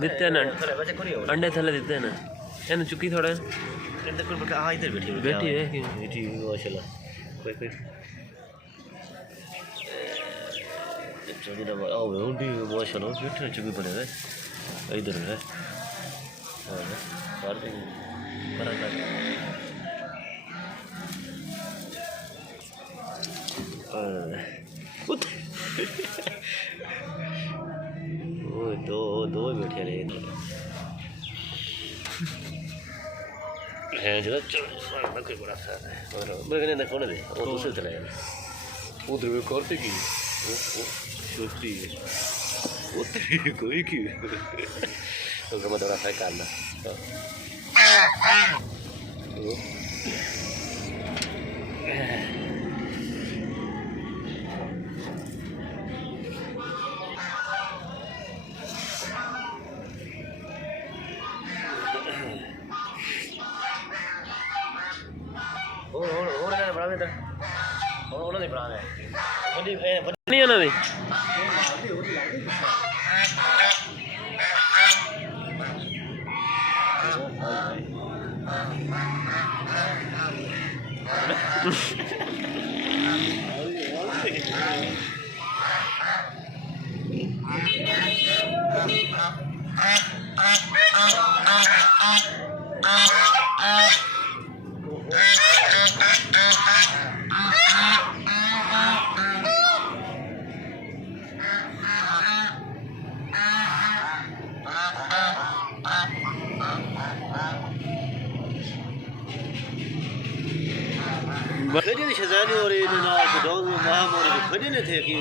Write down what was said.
ਦਿੱਤੇ ਨਾ अंडे थले ਦਿੱਤੇ ना ਇਹਨੂੰ ਚੁੱਕੀ ਥੋੜਾ इधर कोई हाँ इधर बैठी बैठी है कि बैठी माशाल्लाह कोई कोई चौधरी ना आओ उन्हीं माशाल्लाह बैठे चुकी पड़े हैं इधर है हाँ बाहर भी बड़ा लग वो दो बैठे रहे है जगह चलो कोई बड़ा सा है और मेरे कहने देखो ना दे वो दूसरे चले जाए उधर भी करते की वो सोचती है उधर कोई की तो मैं थोड़ा सा करना नहीं ਉਹਨਾਂ ਦੀ खड़े शहजादी और ये जनाब दो माह मोरे खड़े ने थे की